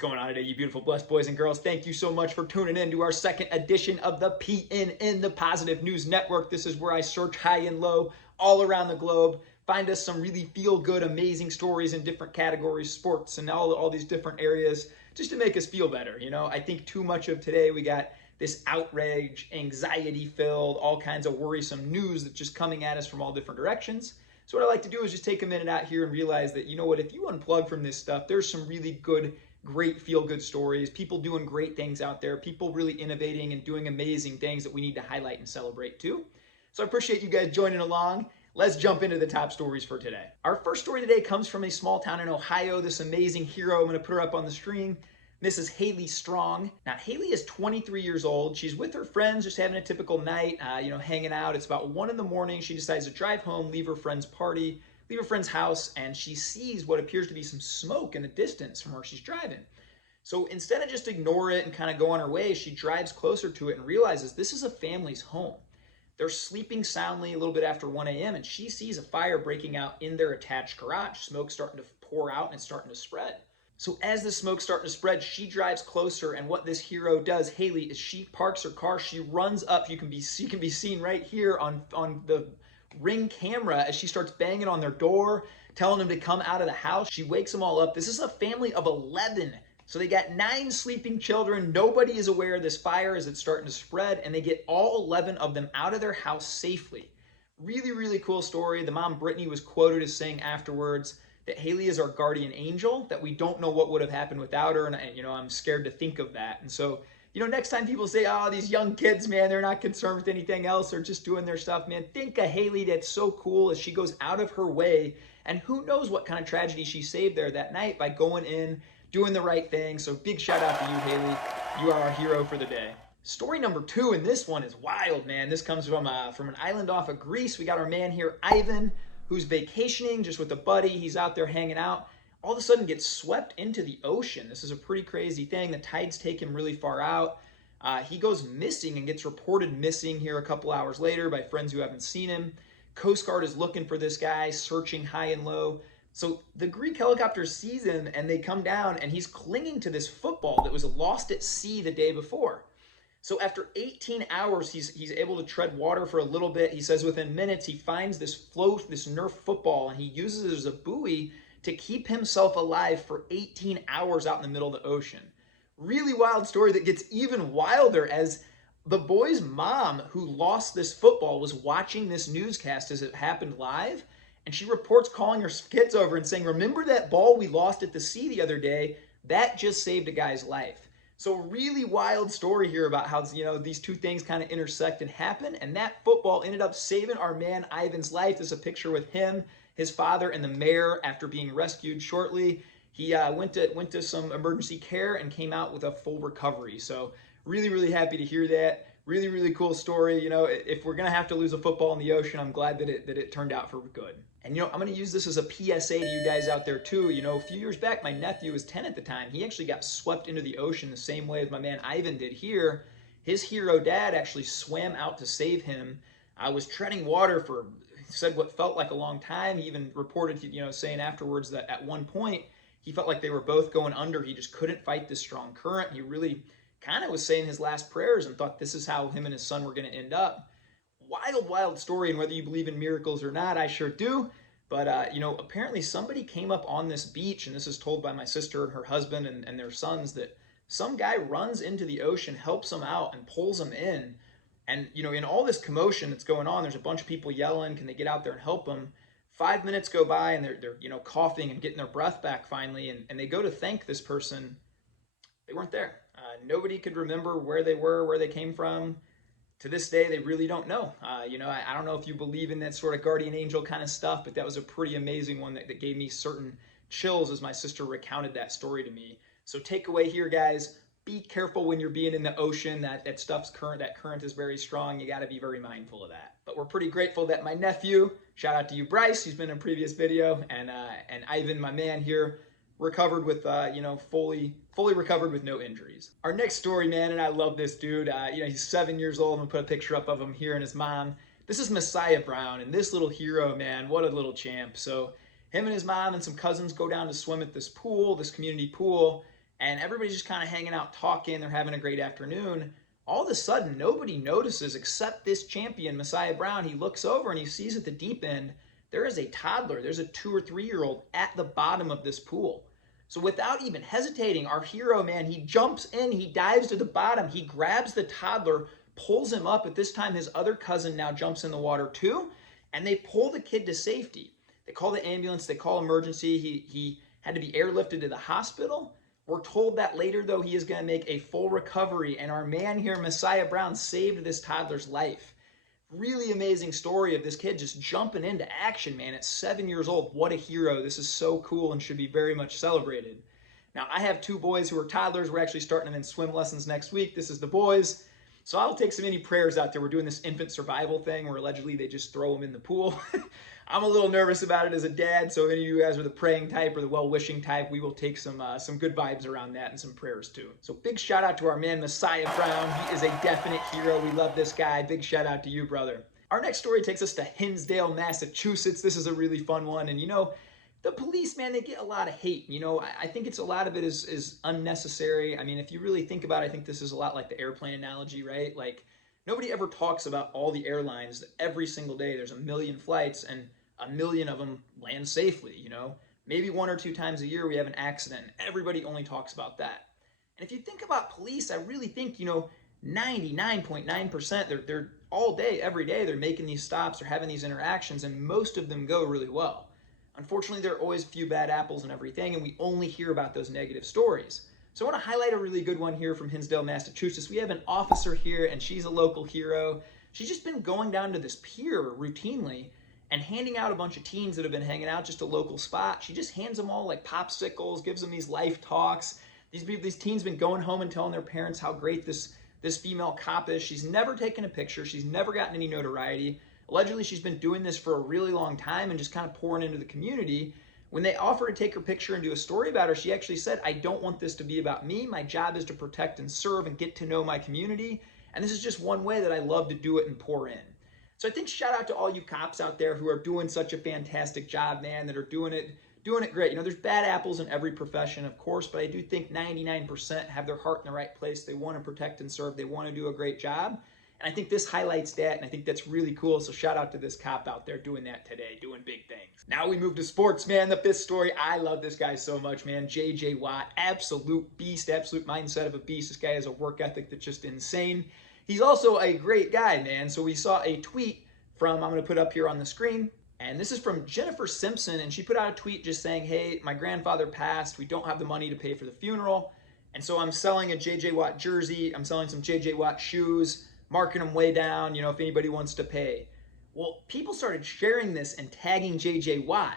going on today, you beautiful, blessed boys and girls? Thank you so much for tuning in to our second edition of the PNN, the Positive News Network. This is where I search high and low all around the globe, find us some really feel-good, amazing stories in different categories, sports, and all these different areas, just to make us feel better. You know, I think too much of today, we got this outrage, anxiety-filled, all kinds of worrisome news that's just coming at us from all different directions. So what I like to do is just take a minute out here and realize that, you know what, if you unplug from this stuff, there's some really good, great feel-good stories, people doing great things out there, people really innovating and doing amazing things that we need to highlight and celebrate too. So I appreciate you guys joining along. Let's jump into the top stories for today. Our first story today comes from a small town in Ohio, this amazing hero. I'm gonna put her up on the screen. This is Haley Strong. Now, Haley is 23 years old. She's with her friends, just having a typical night, hanging out. It's about 1 in the morning. She decides to drive home, leave her friend's party, leave her friend's house, and she sees what appears to be some smoke in the distance from where she's driving. So instead of just ignore it and kind of go on her way, she drives closer to it and realizes this is a family's home. They're sleeping soundly a little bit after 1 a.m. and she sees a fire breaking out in their attached garage. Smoke starting to pour out and it's starting to spread. So as the smoke's starting to spread, she drives closer, and what this hero does, Haley, is she parks her car, she runs up. She can be seen right here on the Ring camera as she starts banging on their door, telling them to come out of the house. She wakes them all up. This is a family of 11. So they got 9 sleeping children. Nobody is aware of this fire as it's starting to spread, and they get all 11 of them out of their house safely. Really, really cool story. The mom, Brittany, was quoted as saying afterwards that Haley is our guardian angel, that we don't know what would have happened without her, and I'm scared to think of that. And so, next time people say, oh, these young kids, man, they're not concerned with anything else, they're just doing their stuff, man, think of Haley. That's so cool as she goes out of her way, and who knows what kind of tragedy she saved there that night by going in, doing the right thing. So big shout out to you, Haley. You are our hero for the day. Story number 2, and this one is wild, man. This comes from an island off of Greece. We got our man here, Ivan, who's vacationing just with a buddy. He's out there hanging out. All of a sudden gets swept into the ocean. This is a pretty crazy thing. The tides take him really far out. He goes missing and gets reported missing here a couple hours later by friends who haven't seen him. Coast Guard is looking for this guy, searching high and low. So the Greek helicopter sees him and they come down, and he's clinging to this football that was lost at sea the day before. So after 18 hours, he's able to tread water for a little bit. He says within minutes, he finds this Nerf football, and he uses it as a buoy to keep himself alive for 18 hours out in the middle of the ocean. Really wild story that gets even wilder as the boy's mom, who lost this football, was watching this newscast as it happened live, and she reports calling her kids over and saying, remember that ball we lost at the sea the other day? That just saved a guy's life. So really wild story here about how, these two things kind of intersect and happen. And that football ended up saving our man Ivan's life. There's a picture with him, his father, and the mayor after being rescued shortly. He went to some emergency care and came out with a full recovery. So really, really happy to hear that. Really, really cool story. If we're going to have to lose a football in the ocean, I'm glad that it turned out for good. And, I'm going to use this as a PSA to you guys out there, too. A few years back, my nephew was 10 at the time. He actually got swept into the ocean the same way as my man Ivan did here. His hero dad actually swam out to save him. I was treading water for, said what felt like a long time. He even reported, saying afterwards that at one point, he felt like they were both going under. He just couldn't fight this strong current. He really kind of was saying his last prayers and thought this is how him and his son were going to end up. Wild, wild story, and whether you believe in miracles or not, I sure do. But, apparently somebody came up on this beach, and this is told by my sister and her husband and their sons, that some guy runs into the ocean, helps them out, and pulls them in. And, in all this commotion that's going on, there's a bunch of people yelling, can they get out there and help them? 5 minutes go by, and they're coughing and getting their breath back finally, and they go to thank this person. They weren't there. Nobody could remember where they were, where they came from. To this day, they really don't know. I don't know if you believe in that sort of guardian angel kind of stuff, but that was a pretty amazing one that gave me certain chills as my sister recounted that story to me. So takeaway here, guys, be careful when you're being in the ocean. That stuff's current. That current is very strong. You got to be very mindful of that. But we're pretty grateful that my nephew, shout out to you, Bryce, who's been in a previous video, and Ivan, my man here, recovered with, fully recovered with no injuries. Our next story, man, and I love this dude. He's 7 years old. I'm gonna put a picture up of him here and his mom. This is Messiah Brown, and this little hero, man, what a little champ. So him and his mom and some cousins go down to swim at this pool, this community pool, and everybody's just kind of hanging out, talking, they're having a great afternoon. All of a sudden, nobody notices except this champion, Messiah Brown. He looks over and he sees at the deep end, there is a toddler, there's a 2 or 3 year old at the bottom of this pool. So without even hesitating, our hero, man, he jumps in, he dives to the bottom, he grabs the toddler, pulls him up. At this time, his other cousin now jumps in the water too, and they pull the kid to safety. They call the ambulance, they call emergency. He had to be airlifted to the hospital. We're told that later, though, he is going to make a full recovery, and our man here, Messiah Brown, saved this toddler's life. Really amazing story of this kid just jumping into action, man, at 7 years old. What a hero. This is so cool and should be very much celebrated. Now, I have 2 boys who are toddlers. We're actually starting them in swim lessons next week. This is the boys. So I'll take some any prayers out there. We're doing this infant survival thing where allegedly they just throw them in the pool. I'm a little nervous about it as a dad, so if any of you guys are the praying type or the well-wishing type, we will take some good vibes around that and some prayers too. So big shout out to our man, Messiah Brown. He is a definite hero. We love this guy. Big shout out to you, brother. Our next story takes us to Hinsdale, Massachusetts. This is a really fun one. And the police, man, they get a lot of hate. I think a lot of it is unnecessary. I mean, if you really think about it, I think this is a lot like the airplane analogy, right? Like, nobody ever talks about all the airlines that every single day there's a million flights and a million of them land safely. Maybe 1 or 2 times a year we have an accident. Everybody only talks about that. And if you think about police, I really think 99.9% they're all day, every day, they're making these stops, they're having these interactions, and most of them go really well. Unfortunately, there are always a few bad apples and everything, and we only hear about those negative stories. So I want to highlight a really good one here from Hinsdale, Massachusetts. We have an officer here, and she's a local hero. She's just been going down to this pier routinely and handing out a bunch of teens that have been hanging out, just a local spot. She just hands them all like popsicles, gives them these life talks. These teens been going home and telling their parents how great this female cop is. She's never taken a picture. She's never gotten any notoriety. Allegedly, she's been doing this for a really long time and just kind of pouring into the community. When they offered to take her picture and do a story about her, she actually said, I don't want this to be about me. My job is to protect and serve and get to know my community. And this is just one way that I love to do it and pour in. So I think shout out to all you cops out there who are doing such a fantastic job, man, that are doing it great. There's bad apples in every profession, of course, but I do think 99% have their heart in the right place. They want to protect and serve. They want to do a great job. And I think this highlights that, and I think that's really cool. So shout out to this cop out there doing that today, doing big things. Now we move to sports, man. The 5th story. I love this guy so much, man. J.J. Watt, absolute beast, absolute mindset of a beast. This guy has a work ethic that's just insane. He's also a great guy, man. So we saw a tweet from, I'm going to put up here on the screen, and this is from Jennifer Simpson, and she put out a tweet just saying, hey, my grandfather passed. We don't have the money to pay for the funeral, and so I'm selling a J.J. Watt jersey. I'm selling some J.J. Watt shoes, marking them way down, if anybody wants to pay. Well, people started sharing this and tagging J.J. Watt.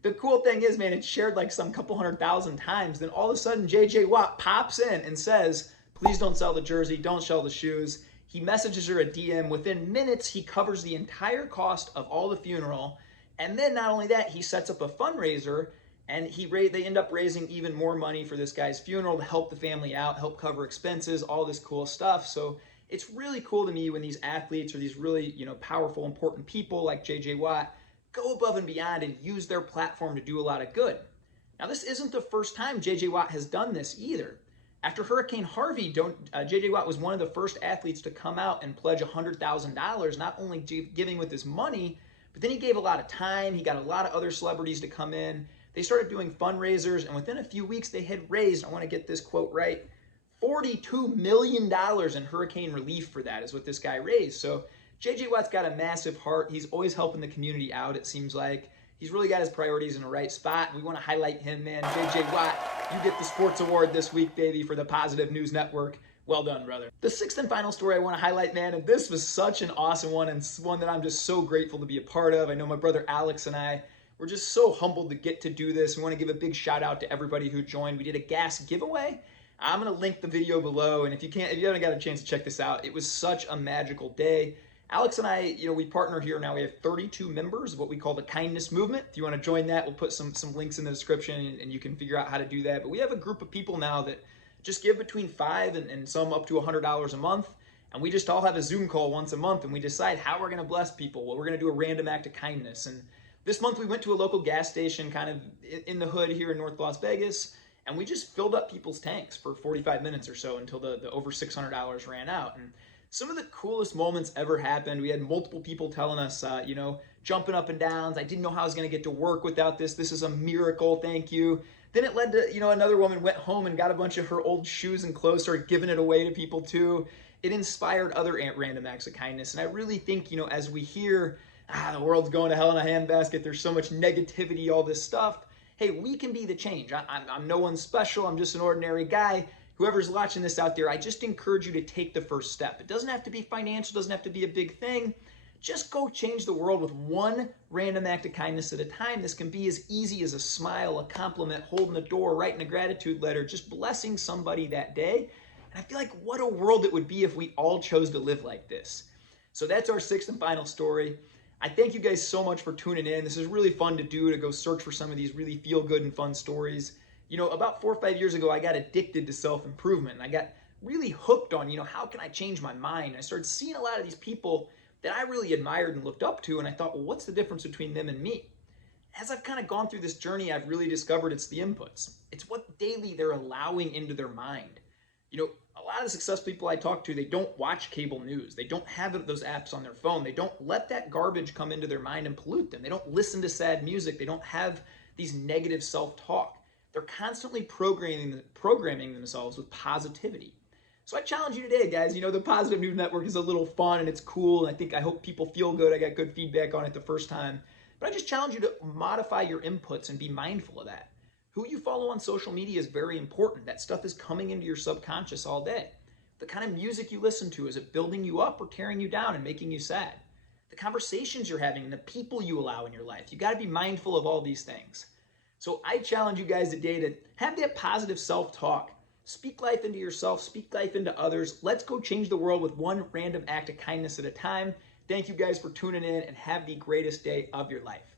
The cool thing is, man, it's shared like some couple 100,000 times. Then all of a sudden, J.J. Watt pops in and says, please don't sell the jersey, don't sell the shoes. He messages her a DM. Within minutes, he covers the entire cost of all the funeral. And then not only that, he sets up a fundraiser, and they end up raising even more money for this guy's funeral to help the family out, help cover expenses, all this cool stuff. So it's really cool to me when these athletes or these really, powerful, important people like J.J. Watt go above and beyond and use their platform to do a lot of good. Now, this isn't the first time J.J. Watt has done this either. After Hurricane Harvey, J.J. Watt was one of the first athletes to come out and pledge $100,000, not only giving with his money, but then he gave a lot of time. He got a lot of other celebrities to come in. They started doing fundraisers, and within a few weeks, they had raised, I want to get this quote right, $42 million in hurricane relief for that is what this guy raised. So J.J. Watt's got a massive heart. He's always helping the community out, it seems like. He's really got his priorities in the right spot. We want to highlight him, man. J.J. Watt, you get the sports award this week, baby, for the Positive News Network. Well done, brother. The 6th and final story I want to highlight, man, and this was such an awesome one and one that I'm just so grateful to be a part of. I know my brother Alex and I were just so humbled to get to do this. We want to give a big shout out to everybody who joined. We did a gas giveaway. I'm going to link the video below, and if you haven't got a chance to check this out, it was such a magical day. Alex and I, we partner here now. We have 32 members of what we call the Kindness Movement. If you want to join that, we'll put some links in the description, and you can figure out how to do that. But we have a group of people now that just give between $5 and some up to $100 a month. And we just all have a Zoom call once a month, and we decide how we're going to bless people. Well, we're going to do a random act of kindness. And this month we went to a local gas station kind of in the hood here in North Las Vegas, And we just filled up people's tanks for 45 minutes or so until the over $600 ran out. And some of the coolest moments ever happened. We had multiple people telling us, jumping up and downs. I didn't know how I was going to get to work without this. This is a miracle. Thank you. Then it led to, another woman went home and got a bunch of her old shoes and clothes, started giving it away to people too. It inspired other random acts of kindness. And I really think, as we hear, the world's going to hell in a handbasket, there's so much negativity, all this stuff. Hey, we can be the change. I'm no one special. I'm just an ordinary guy. Whoever's watching this out there, I just encourage you to take the first step. It doesn't have to be financial, doesn't have to be a big thing. Just go change the world with one random act of kindness at a time. This can be as easy as a smile, a compliment, holding the door, writing a gratitude letter, just blessing somebody that day. And I feel like what a world it would be if we all chose to live like this. So that's our sixth and final story. I thank you guys so much for tuning in. This is really fun to do, to go search for some of these really feel good and fun stories. About 4 or 5 years ago, I got addicted to self-improvement. And I got really hooked on, how can I change my mind? I started seeing a lot of these people that I really admired and looked up to. And I thought, well, what's the difference between them and me? As I've kind of gone through this journey, I've really discovered it's the inputs. It's what daily they're allowing into their mind. A lot of the successful people I talk to, they don't watch cable news. They don't have those apps on their phone. They don't let that garbage come into their mind and pollute them. They don't listen to sad music. They don't have these negative self-talk. They're constantly programming themselves with positivity. So I challenge you today, guys. The Positive News Network is a little fun and it's cool. And I hope people feel good. I got good feedback on it the first time. But I just challenge you to modify your inputs and be mindful of that. Who you follow on social media is very important. That stuff is coming into your subconscious all day. The kind of music you listen to, is it building you up or tearing you down and making you sad? The conversations you're having and the people you allow in your life. You got to be mindful of all these things. So I challenge you guys today to have that positive self-talk. Speak life into yourself, speak life into others. Let's go change the world with one random act of kindness at a time. Thank you guys for tuning in and have the greatest day of your life.